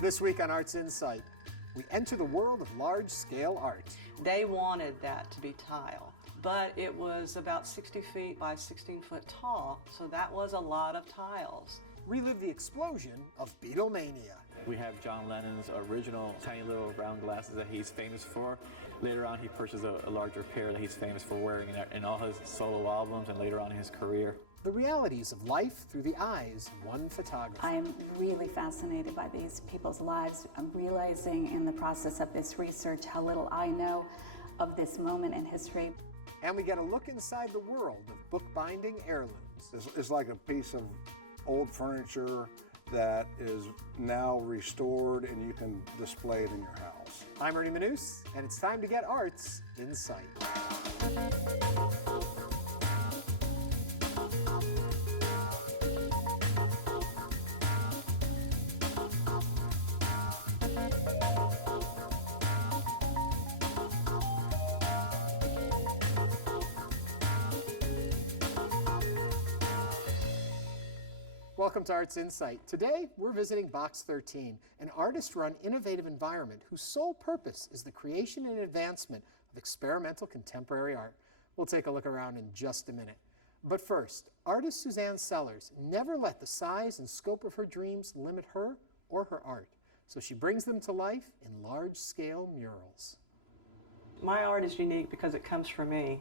This week on Arts Insight, we enter the world of large-scale art. They wanted that to be tile, but it was about 60 feet by 16 foot tall, so that was a lot of tiles. Relive the explosion of Beatlemania. We have John Lennon's original tiny little round glasses that he's famous for. Later on, he purchased a larger pair that he's famous for wearing in all his solo albums and later on in his career. The realities of life through the eyes of one photographer. I'm really fascinated by these people's lives. I'm realizing in the process of this research how little I know of this moment in history. And we get a look inside the world of bookbinding heirlooms. It's like a piece of old furniture that is now restored and you can display it in your house. I'm Ernie Manous, and it's time to get Arts Insight. Welcome to Arts Insight. Today, we're visiting Box13, an artist-run innovative environment whose sole purpose is the creation and advancement of experimental contemporary art. We'll take a look around in just a minute. But first, artist Suzanne Sellers never let the size and scope of her dreams limit her or her art, so she brings them to life in large-scale murals. My art is unique because it comes from me.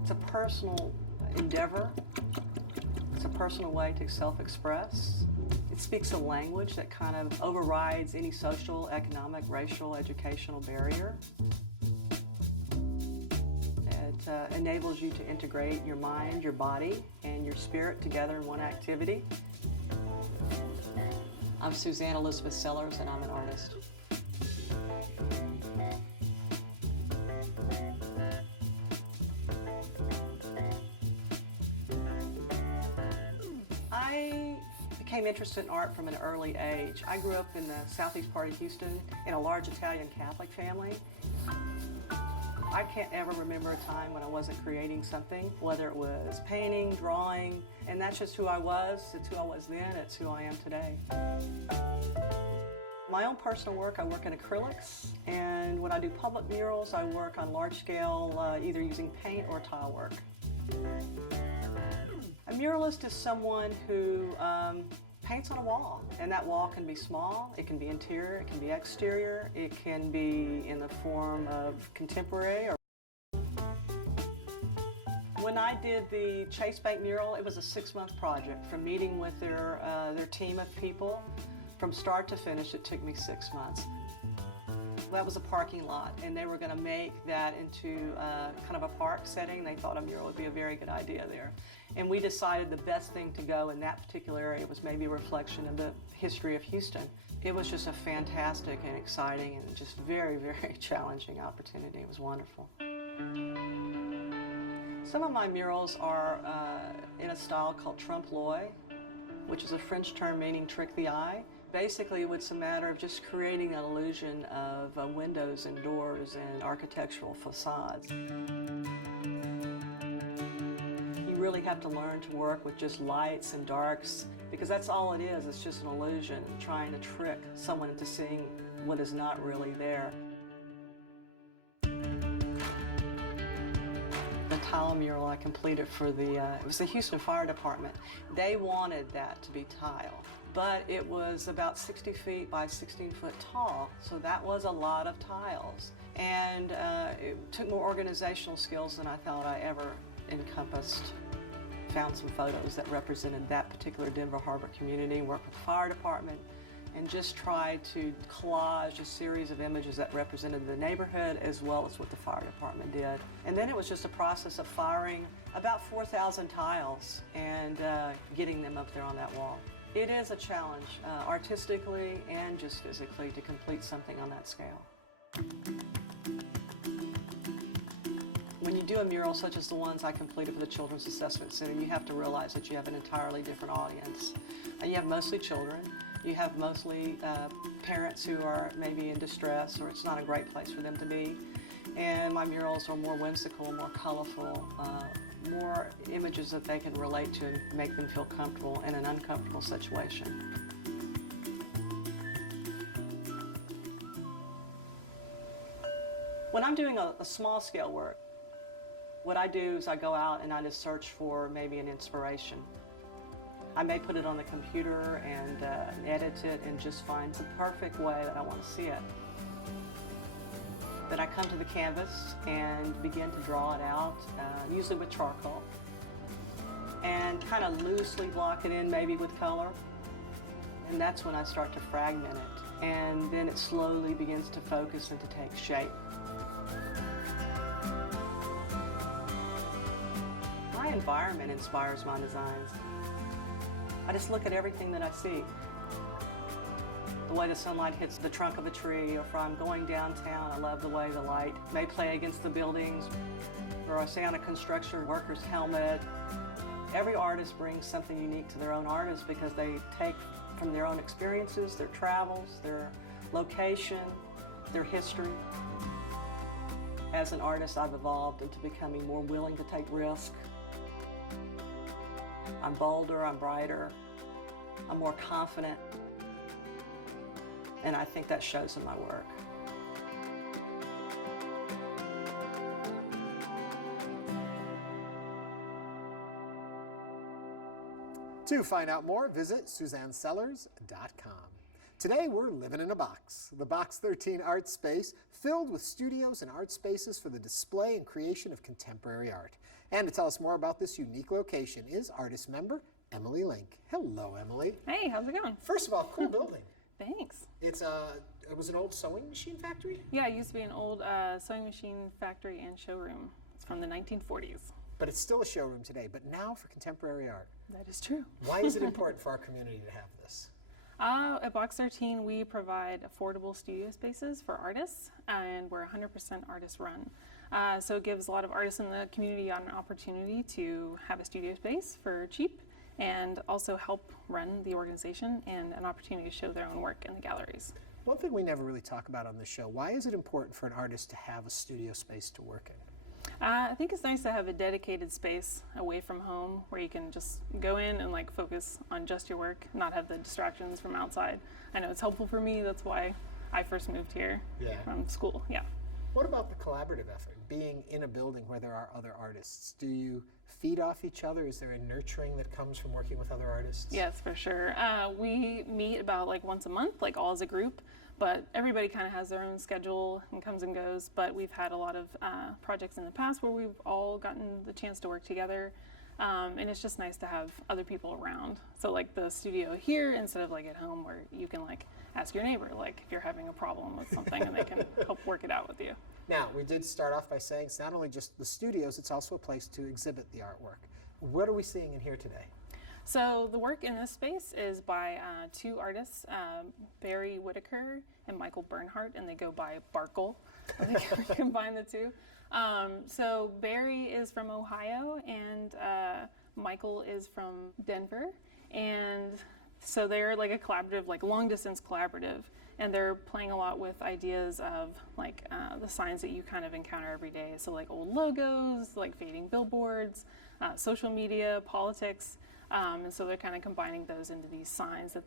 It's a personal endeavor. It's a personal way to self-express. It speaks a language that kind of overrides any social, economic, racial, educational barrier. It enables you to integrate your mind, your body, and your spirit together in one activity. I'm Suzanne Elizabeth Sellers, and I'm an artist. I became interested in art from an early age. I grew up in the southeast part of Houston in a large Italian Catholic family. I can't ever remember a time when I wasn't creating something, whether it was painting, drawing, and that's just who I was. It's who I was then, it's who I am today. My own personal work, I work in acrylics, and when I do public murals, I work on large scale, either using paint or tile work. A muralist is someone who paints on a wall, and that wall can be small, it can be interior, it can be exterior, it can be in the form of contemporary. When I did the Chase Bank mural, it was a 6-month project. From meeting with their team of people, from start to finish, it took me 6 months. That was a parking lot, and they were going to make that into kind of a park setting. They thought a mural would be a very good idea there. And we decided the best thing to go in that particular area was maybe a reflection of the history of Houston. It was just a fantastic and exciting and just very, very challenging opportunity. It was wonderful. Some of my murals are in a style called trompe-l'oeil, which is a French term meaning trick the eye. Basically, it's a matter of just creating an illusion of windows and doors and architectural facades. You really have to learn to work with just lights and darks, because that's all it is. It's just an illusion, trying to trick someone into seeing what is not really there. The tile mural I completed for it was the Houston Fire Department. They wanted that to be tile, but it was about 60 feet by 16 foot tall, so that was a lot of tiles. And it took more organizational skills than I thought I ever encompassed. Found some photos that represented that particular Denver Harbor community, worked with the fire department, and just tried to collage a series of images that represented the neighborhood as well as what the fire department did. And then it was just a process of firing about 4,000 tiles and getting them up there on that wall. It is a challenge, artistically and just physically, to complete something on that scale. When you do a mural such as the ones I completed for the Children's Assessment Center, you have to realize that you have an entirely different audience. You have mostly children. You have mostly parents who are maybe in distress, or it's not a great place for them to be. And my murals are more whimsical, more colorful, more images that they can relate to and make them feel comfortable in an uncomfortable situation. When I'm doing a small scale work, what I do is I go out and I just search for maybe an inspiration. I may put it on the computer and edit it and just find the perfect way that I want to see it. Then I come to the canvas and begin to draw it out, usually with charcoal, and kind of loosely block it in, maybe with color. And that's when I start to fragment it, and then it slowly begins to focus and to take shape. My environment inspires my designs. I just look at everything that I see. The way the sunlight hits the trunk of a tree, or if I'm going downtown, I love the way the light may play against the buildings, or I see on a construction worker's helmet. Every artist brings something unique to their own artist because they take from their own experiences, their travels, their location, their history. As an artist, I've evolved into becoming more willing to take risks. I'm bolder, I'm brighter, I'm more confident, and I think that shows in my work. To find out more, visit SuzanneSellers.com. Today, we're living in a box, the Box13 Art Space, filled with studios and art spaces for the display and creation of contemporary art. And to tell us more about this unique location is artist member Emily Link. Hello, Emily. Hey, how's it going? First of all, cool building. Thanks. It was an old sewing machine factory? Yeah, it used to be an old sewing machine factory and showroom. It's from the 1940s. But it's still a showroom today, but now for contemporary art. That is true. Why is it important for our community to have this? At Box13, we provide affordable studio spaces for artists, and we're 100% artist run. So it gives a lot of artists in the community an opportunity to have a studio space for cheap, and also help run the organization and an opportunity to show their own work in the galleries. One thing we never really talk about on this show, why is it important for an artist to have a studio space to work in? I think it's nice to have a dedicated space away from home where you can just go in and like focus on just your work, not have the distractions from outside. I know it's helpful for me. That's why I first moved here from school. Yeah. What about the collaborative effort, being in a building where there are other artists? Do you feed off each other? Is there a nurturing that comes from working with other artists? Yes, for sure. We meet about like once a month, like all as a group. But everybody kind of has their own schedule and comes and goes. But we've had a lot of projects in the past where we've all gotten the chance to work together. And it's just nice to have other people around. So like the studio here, instead of like at home where you can like ask your neighbor, like if you're having a problem with something and they can help work it out with you. Now, we did start off by saying it's not only just the studios, it's also a place to exhibit the artwork. What are we seeing in here today? So the work in this space is by two artists, Barry Whitaker and Michael Bernhardt, and they go by Barkle. I think we combine the two. So Barry is from Ohio, and Michael is from Denver, and so they're like a collaborative, like long distance collaborative, and they're playing a lot with ideas of like the signs that you kind of encounter every day. So like old logos, like fading billboards, social media, politics. And so they're kind of combining those into these signs that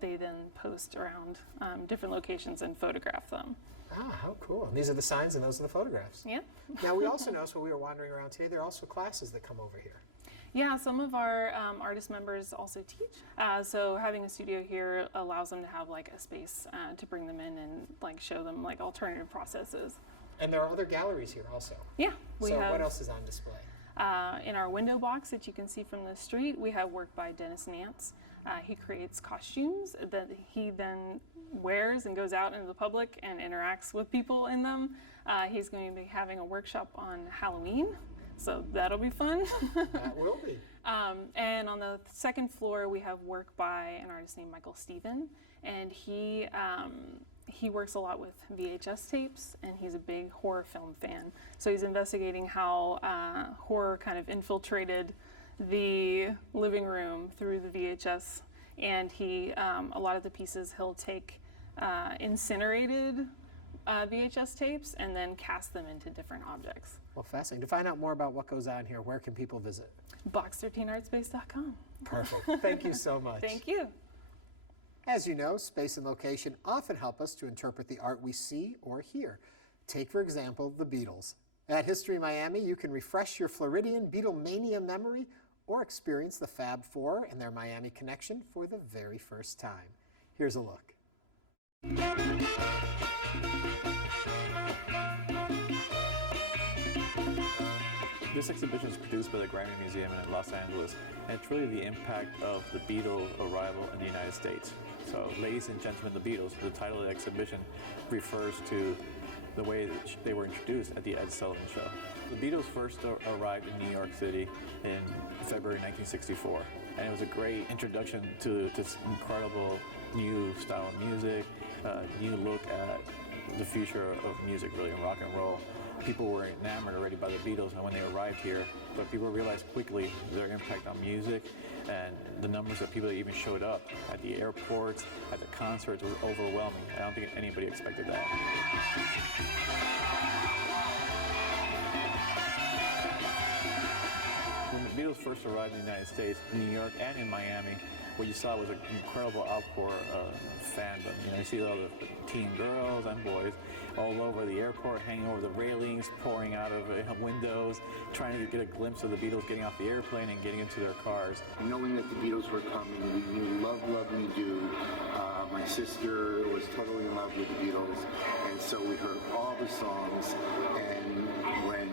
they then post around different locations and photograph them. Ah, how cool. And these are the signs and those are the photographs. Yeah. Now, we also noticed when we were wandering around today, there are also classes that come over here. Yeah, some of our artist members also teach. So having a studio here allows them to have like a space to bring them in and like show them like alternative processes. And there are other galleries here also. Yeah. We so have, what else is on display? In our window box that you can see from the street, we have work by Dennis Nance. He creates costumes that he then wears and goes out into the public and interacts with people in them. He's going to be having a workshop on Halloween, so that'll be fun. That will be. And on the second floor, we have work by an artist named Michael Stephen, and he works a lot with VHS tapes, and he's a big horror film fan. So he's investigating how horror kind of infiltrated the living room through the VHS, and he a lot of the pieces he'll take incinerated VHS tapes and then cast them into different objects. Well, fascinating. To find out more about what goes on here, where can people visit? Box13artspace.com. Perfect. Thank you so much. Thank you. As you know, space and location often help us to interpret the art we see or hear. Take, for example, the Beatles. At History Miami, you can refresh your Floridian Beatlemania memory or experience the Fab Four and their Miami connection for the very first time. Here's a look. This exhibition is produced by the Grammy Museum in Los Angeles, and it's really the impact of the Beatles' arrival in the United States. So, ladies and gentlemen, the Beatles, the title of the exhibition refers to the way that they were introduced at the Ed Sullivan Show. The Beatles first arrived in New York City in February 1964, and it was a great introduction to this incredible new style of music, new look at the future of music, really, in rock and roll. People were enamored already by the Beatles when they arrived here, but people realized quickly their impact on music, and the numbers of people that even showed up at the airports, at the concerts, was overwhelming. I don't think anybody expected that. When the Beatles first arrived in the United States, in New York and in Miami, what you saw was an incredible outpour of fandom. You know, you see all the teen girls and boys all over the airport, hanging over the railings, pouring out of windows, trying to get a glimpse of the Beatles getting off the airplane and getting into their cars. Knowing that the Beatles were coming, we knew Love, Love Me Do. My sister was totally in love with the Beatles, and so we heard all the songs, and when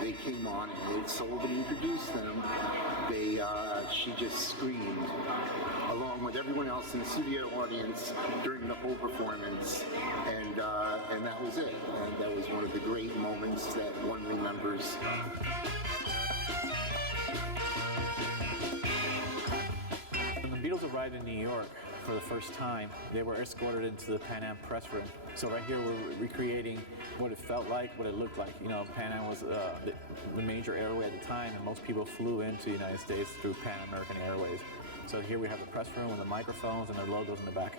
they came on and Ed Sullivan introduced them, she just screamed along with everyone else in the studio audience during the whole performance, and that was it. And that was one of the great moments that one remembers. When the Beatles arrived in New York for the first time, they were escorted into the Pan Am press room. So right here we're recreating what it felt like, what it looked like. You know, Pan Am was the major airway at the time, and most people flew into the United States through Pan American Airways. So here we have the press room with the microphones and their logos in the back.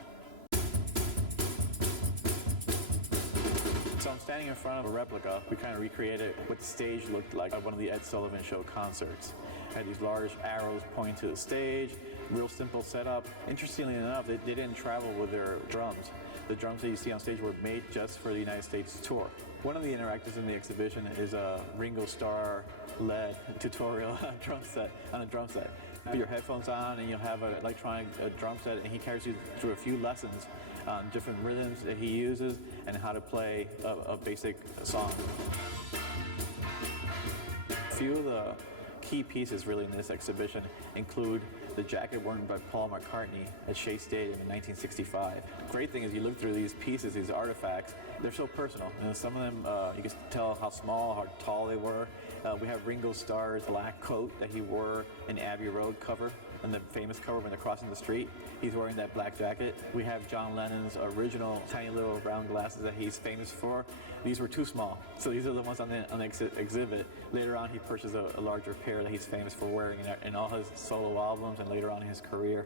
So I'm standing in front of a replica. We kind of recreated what the stage looked like at one of the Ed Sullivan Show concerts. Had these large arrows pointing to the stage, real simple setup. Interestingly enough, they didn't travel with their drums. The drums that you see on stage were made just for the United States tour. One of the interactives in the exhibition is a Ringo Starr-led tutorial on a drum set. You put your headphones on and you'll have an electronic drum set, and he carries you through a few lessons on different rhythms that he uses and how to play a basic song. A few of the key pieces really in this exhibition include the jacket worn by Paul McCartney at Shea Stadium in 1965. Great thing is you look through these pieces, these artifacts, they're so personal. And some of them, you can tell how small, how tall they were. We have Ringo Starr's black coat that he wore in Abbey Road cover, and the famous cover when they're crossing the street. He's wearing that black jacket. We have John Lennon's original tiny little round glasses that he's famous for. These were too small, so these are the ones on the exhibit. Later on, he purchased a larger pair that he's famous for wearing in all his solo albums and later on in his career.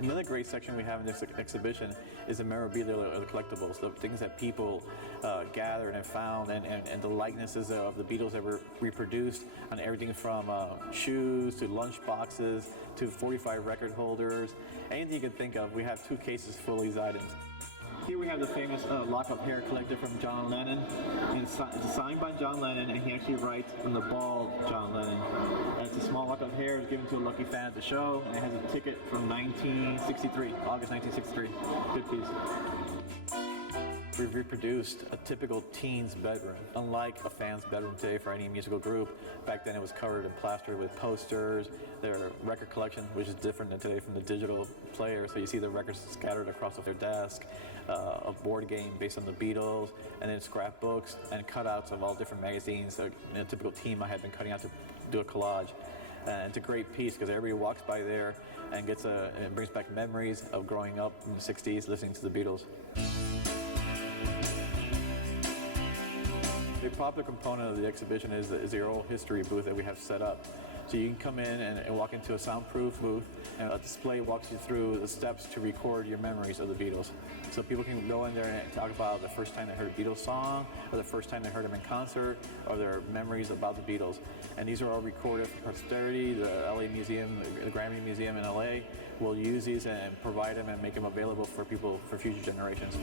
Another great section we have in this exhibition is the memorabilia or the collectibles, the things that people gathered and found, and the likenesses of the Beatles that were reproduced on everything from shoes to lunch boxes to 45 record holders. Anything you can think of, we have 2 cases full of these items. Here we have the famous lock of hair collected from John Lennon. And it's signed by John Lennon, and he actually writes from the bald John Lennon. And it's a small lock of hair. It was given to a lucky fan at the show, and it has a ticket from 1963, August 1963. Good piece. We've reproduced a typical teen's bedroom. Unlike a fan's bedroom today for any musical group, back then it was covered and plastered with posters, their record collection, which is different than today from the digital player. So you see the records scattered across their desk, a board game based on the Beatles, and then scrapbooks and cutouts of all different magazines. A typical teen might have been cutting out to do a collage. And it's a great piece because everybody walks by there and it brings back memories of growing up in the 60s listening to the Beatles. The popular component of the exhibition is the oral history booth that we have set up. So you can come in and walk into a soundproof booth, and a display walks you through the steps to record your memories of the Beatles. So people can go in there and talk about the first time they heard a Beatles song, or the first time they heard them in concert, or their memories about the Beatles. And these are all recorded for posterity. The LA Museum, the Grammy Museum in LA will use these and provide them and make them available for people, for future generations.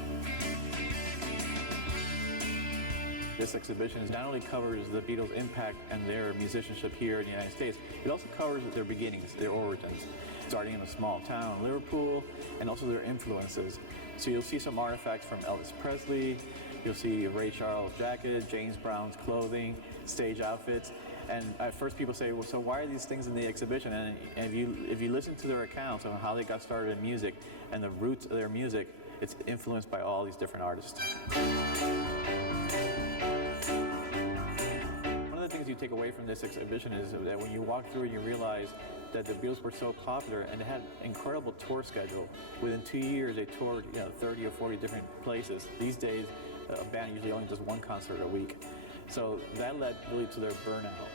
This exhibition not only covers the Beatles' impact and their musicianship here in the United States, it also covers their beginnings, their origins, starting in a small town, Liverpool, and also their influences. So you'll see some artifacts from Elvis Presley, you'll see Ray Charles' jacket, James Brown's clothing, stage outfits. And at first people say, well, so why are these things in the exhibition? And if you listen to their accounts of how they got started in music and the roots of their music, it's influenced by all these different artists. You take away from this exhibition is that when you walk through and you realize that the Beatles were so popular and they had an incredible tour schedule. Within 2 years they toured 30 or 40 different places. These days a band usually only does one concert a week. So that led really to their burnout.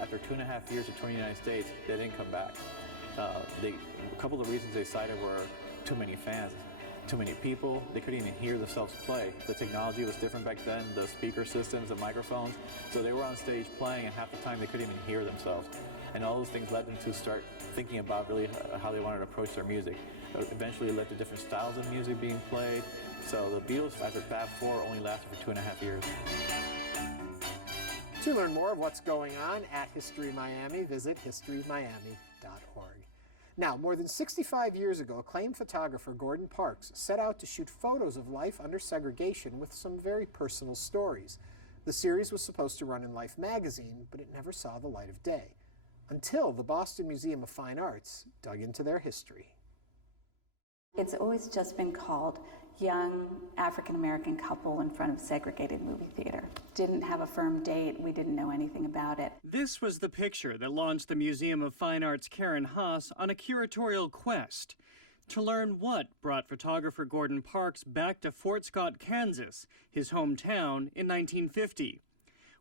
After 2.5 years of touring the United States, they didn't come back. A couple of the reasons they cited were too many fans. Too many people, they couldn't even hear themselves play. The technology was different back then, the speaker systems, the microphones. So they were on stage playing and half the time they couldn't even hear themselves. And all those things led them to start thinking about really how they wanted to approach their music. Eventually it led to different styles of music being played. So the Beatles, after Fab 4, only lasted for 2.5 years. To learn more of what's going on at History Miami, visit historymiami.org. Now, more than 65 years ago, acclaimed photographer Gordon Parks set out to shoot photos of life under segregation with some very personal stories. The series was supposed to run in Life magazine, but it never saw the light of day, until the Boston Museum of Fine Arts dug into their history. It's always just been called young African-American couple in front of segregated movie theater. Didn't have a firm date, we didn't know anything about it. This was the picture that launched the Museum of Fine Art's Karen Haas on a curatorial quest to learn what brought photographer Gordon Parks back to Fort Scott, Kansas, his hometown, in 1950.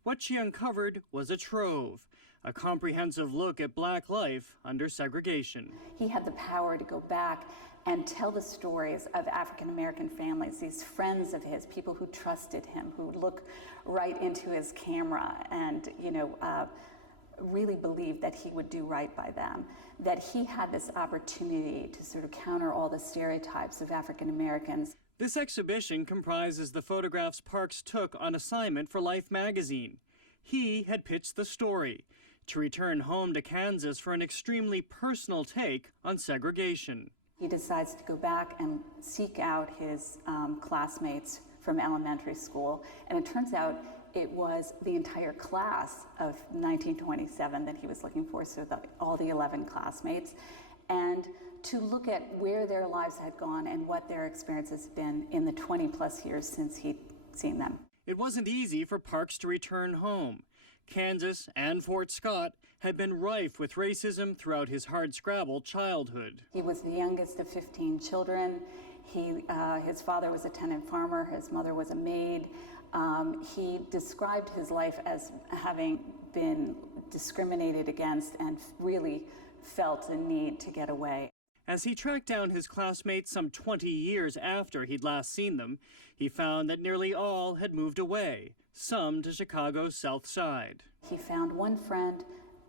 What she uncovered was a trove, a comprehensive look at black life under segregation. He had the power to go back and tell the stories of African-American families, these friends of his, people who trusted him, who look right into his camera and, really believed that he would do right by them, that he had this opportunity to sort of counter all the stereotypes of African-Americans. This exhibition comprises the photographs Parks took on assignment for Life magazine. He had pitched the story, to return home to Kansas for an extremely personal take on segregation. He decides to go back and seek out his classmates from elementary school, and it turns out it was the entire class of 1927 that he was looking for, so all the 11 classmates, and to look at where their lives had gone and what their experience has been in the 20-plus years since he'd seen them. It wasn't easy for Parks to return home. Kansas and Fort Scott had been rife with racism throughout his hardscrabble childhood. He was the youngest of 15 children. His father was a tenant farmer, his mother was a maid. He described his life as having been discriminated against and really felt a need to get away. As he tracked down his classmates some 20 years after he'd last seen them, he found that nearly all had moved away, some to Chicago's South Side. He found one friend,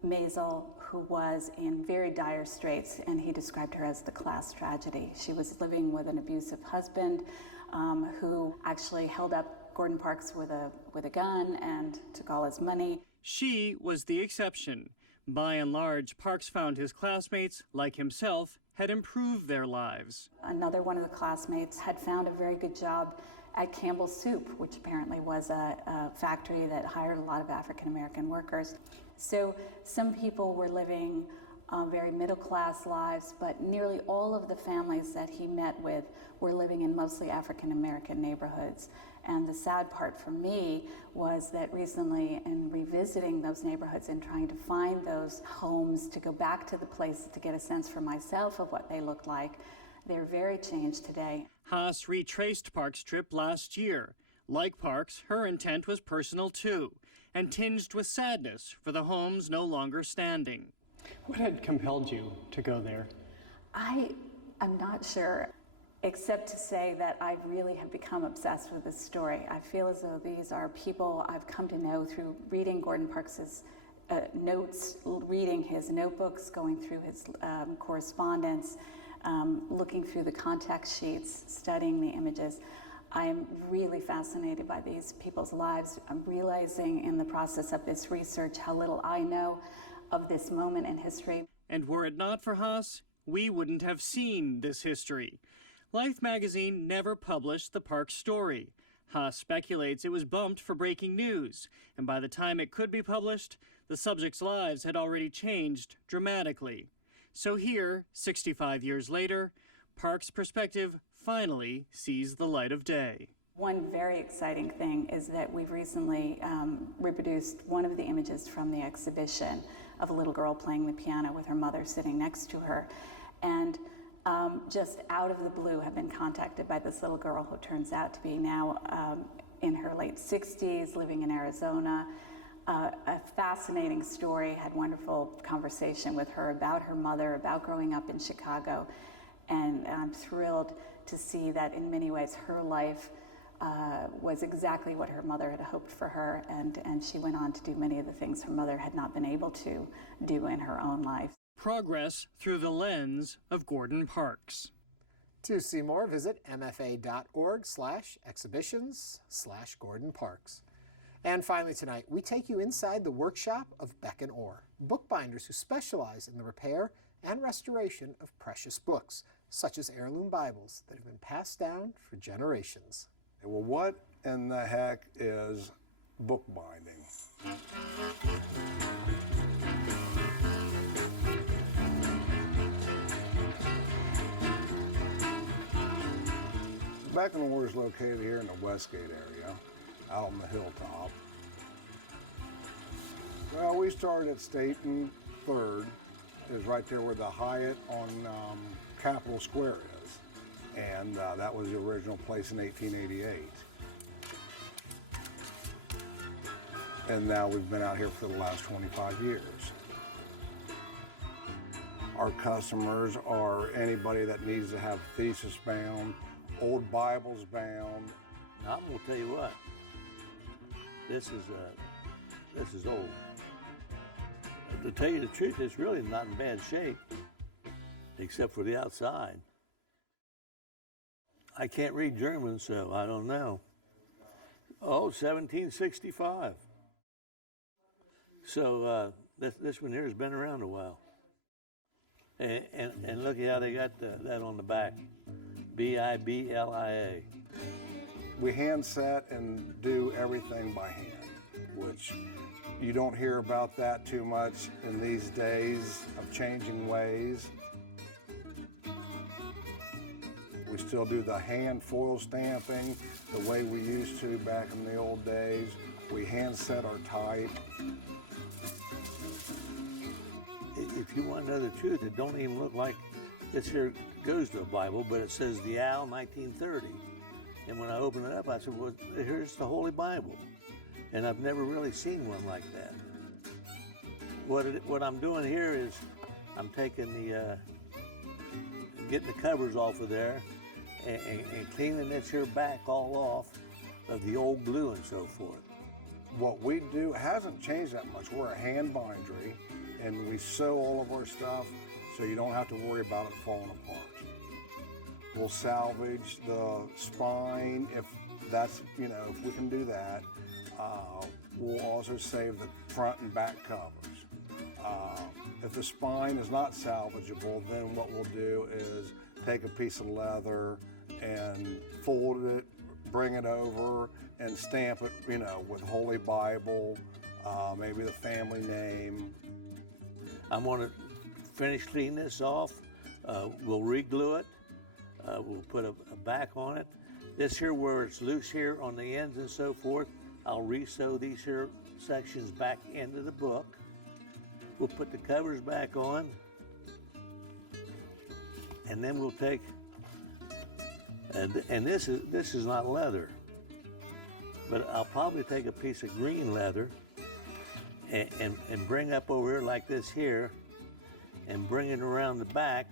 Maisel, who was in very dire straits, and he described her as the class tragedy. She was living with an abusive husband who actually held up Gordon Parks with a gun and took all his money. She was the exception. By and large, Parks found his classmates, like himself, had improved their lives. Another one of the classmates had found a very good job at Campbell's Soup, which apparently was a factory that hired a lot of African-American workers. So some people were living very middle-class lives, but nearly all of the families that he met with were living in mostly African-American neighborhoods. And the sad part for me was that recently, in revisiting those neighborhoods and trying to find those homes to go back to the place to get a sense for myself of what they looked like, they're very changed today. Haas retraced Parks' trip last year. Like Parks, her intent was personal too, and tinged with sadness for the homes no longer standing. What had compelled you to go there? I'm not sure, except to say that I really have become obsessed with this story. I feel as though these are people I've come to know through reading Gordon Parks's notes, reading his notebooks, going through his correspondence, looking through the contact sheets, studying the images. I'm really fascinated by these people's lives. I'm realizing in the process of this research how little I know of this moment in history. And were it not for Haas, we wouldn't have seen this history. Life magazine never published the Parks story. Haas speculates it was bumped for breaking news, and by the time it could be published, the subjects' lives had already changed dramatically. So here, 65 years later, Parks' perspective finally sees the light of day. One very exciting thing is that we've recently reproduced one of the images from the exhibition of a little girl playing the piano with her mother sitting next to her. And just out of the blue have been contacted by this little girl who turns out to be now in her late 60s, living in Arizona. A fascinating story, had wonderful conversation with her about her mother, about growing up in Chicago. And I'm thrilled to see that in many ways her life was exactly what her mother had hoped for her, and she went on to do many of the things her mother had not been able to do in her own life. Progress through the lens of Gordon Parks. To see more, visit mfa.org/exhibitions/Gordon Parks. And finally tonight, we take you inside the workshop of Beck & Orr, bookbinders who specialize in the repair and restoration of precious books, such as heirloom Bibles that have been passed down for generations. Well, what in the heck is bookbinding? Beck & Orr is located here in the Westgate area, out on the hilltop. Well, we started at State and 3rd. It was right there where the Hyatt on Capitol Square is. And that was the original place in 1888. And now we've been out here for the last 25 years. Our customers are anybody that needs to have thesis bound, old Bibles bound. I'm gonna tell you what, this is old. To tell you the truth, it's really not in bad shape, except for the outside. I can't read German, so I don't know. Oh, 1765. So this one here has been around a while. And look at how they got that on the back, B-I-B-L-I-A. We hand set and do everything by hand, which you don't hear about that too much in these days of changing ways. We still do the hand foil stamping the way we used to back in the old days. We hand set our type. If you want to know the truth, it don't even look like this here goes to a Bible, but it says the Owl 1930. And when I opened it up, I said, well, here's the Holy Bible. And I've never really seen one like that. What I'm doing here is I'm taking getting the covers off of there and cleaning this here back all off of the old glue and so forth. What we do hasn't changed that much. We're a hand bindery, and we sew all of our stuff so you don't have to worry about it falling apart. We'll salvage the spine if that's, if we can do that. We'll also save the front and back covers. If the spine is not salvageable, then what we'll do is take a piece of leather and fold it, bring it over, and stamp it, with Holy Bible, maybe the family name. I'm going to finish cleaning this off. We'll re-glue it. We'll put a back on it. This here where it's loose here on the ends and so forth, I'll re-sew these here sections back into the book. We'll put the covers back on, and then we'll take, and this is not leather, but I'll probably take a piece of green leather and bring up over here like this here, and bring it around the back.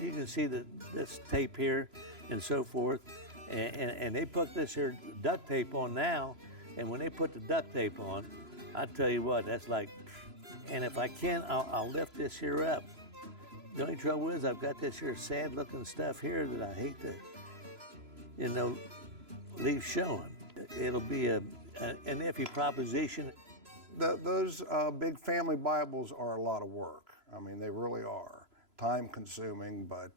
You can see this tape here and so forth. And they put this here duct tape on now, and when they put the duct tape on, I tell you what, that's like, and if I can, I'll lift this here up. The only trouble is I've got this here sad looking stuff here that I hate to, leave showing. It'll be an iffy proposition. Those big family Bibles are a lot of work. I mean, they really are. Time consuming, but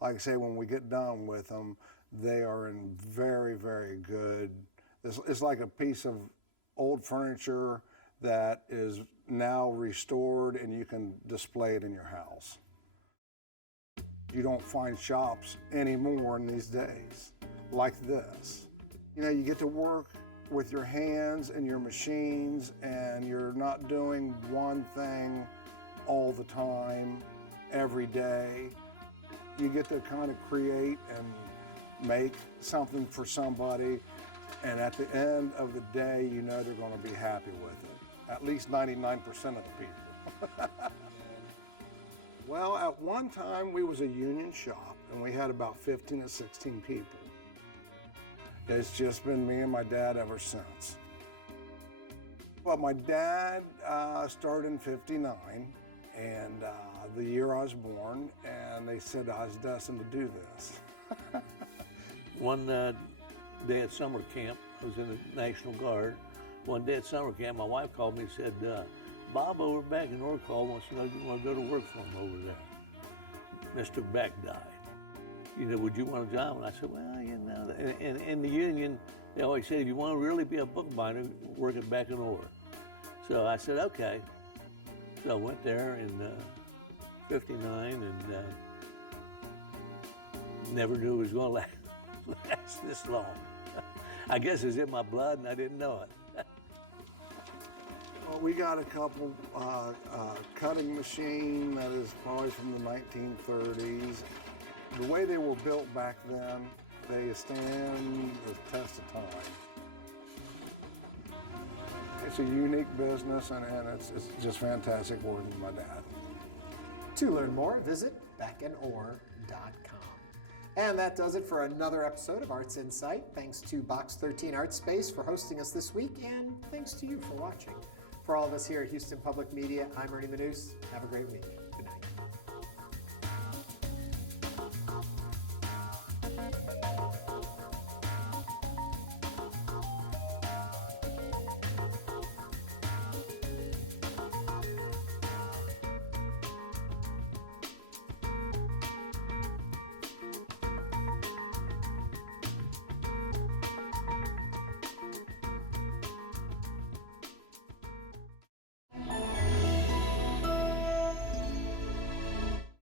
like I say, when we get done with them, they are in very, very good. It's like a piece of old furniture that is now restored and you can display it in your house. You don't find shops anymore in these days like this. You get to work with your hands and your machines, and you're not doing one thing all the time, every day. You get to kind of create and make something for somebody, and at the end of the day, they're going to be happy with it. At least 99% of the people. Well, at one time, we was a union shop, and we had about 15 to 16 people. It's just been me and my dad ever since. Well, my dad started in '59, and the year I was born, and they said I was destined to do this. One day at summer camp, I was in the National Guard. One day at summer camp, my wife called me and said, Bob over back in Norcall wants to know if you want to go to work for him over there. Mr. Beck died. Would you want a job? And I said, well, and in the union, they always said, if you want to really be a bookbinder, work at Beck and Orr. So I said, okay. So I went there in '59 and never knew it was going to last this long. I guess it's in my blood and I didn't know it. Well, we got a couple cutting machine that is probably from the 1930s. The way they were built back then, they stand the test of time. It's a unique business, and it's just fantastic working with my dad. To learn more, visit beckandorr.com. And that does it for another episode of Arts Insight. Thanks to Box13 Art Space for hosting us this week, and thanks to you for watching. For all of us here at Houston Public Media, I'm Ernie Manous. Have a great week.